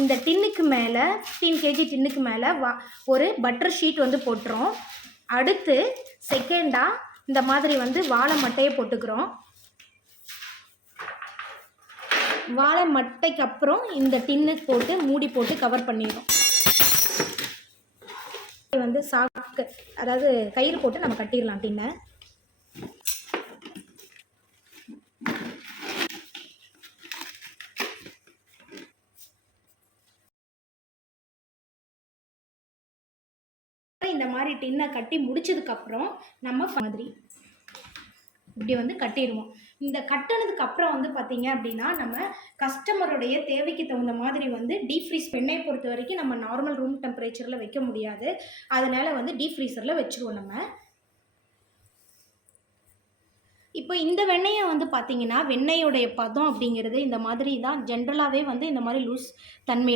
இந்த டின்னுக்கு மேலே 15 kg டின்னுக்கு மேலே ஒரு பட்டர் ஷீட் வந்து போட்டுரும். அடுத்து செகண்டாக இந்த மாதிரி வந்து வாழை மட்டையை போட்டுக்கிறோம். வாழை மட்டைக்கு அப்புறம் இந்த டின்னுக்கு போட்டு மூடி போட்டு கவர் பண்ணிடுறோம். வந்து சாக்கு, அதாவது கயிறு போட்டு நம்ம கட்டிடலாம் டின்னை. இந்த மாதிரி டின்னை கட்டி முடிச்சதுக்கப்புறம் நம்ம மாதிரி இப்படி வந்து கட்டிடுவோம். இந்த கட்டினதுக்கு அப்புறம் வந்து பார்த்தீங்க அப்படின்னா நம்ம கஸ்டமருடைய தேவைக்கு தகுந்த மாதிரி வந்து டீப் ஃப்ரீஸ். வெண்ணெயை பொறுத்த வரைக்கும் நம்ம நார்மல் ரூம் டெம்பரேச்சரில் வைக்க முடியாது, அதனால வந்து டீப் ஃப்ரீசரில் வச்சுருவோம் நம்ம. இப்போ இந்த வெண்ணெயை வந்து பார்த்தீங்கன்னா வெண்ணெயோடைய பதம் அப்படிங்கிறது இந்த மாதிரி தான். ஜென்ரலாகவே வந்து இந்த மாதிரி லூஸ் தன்மை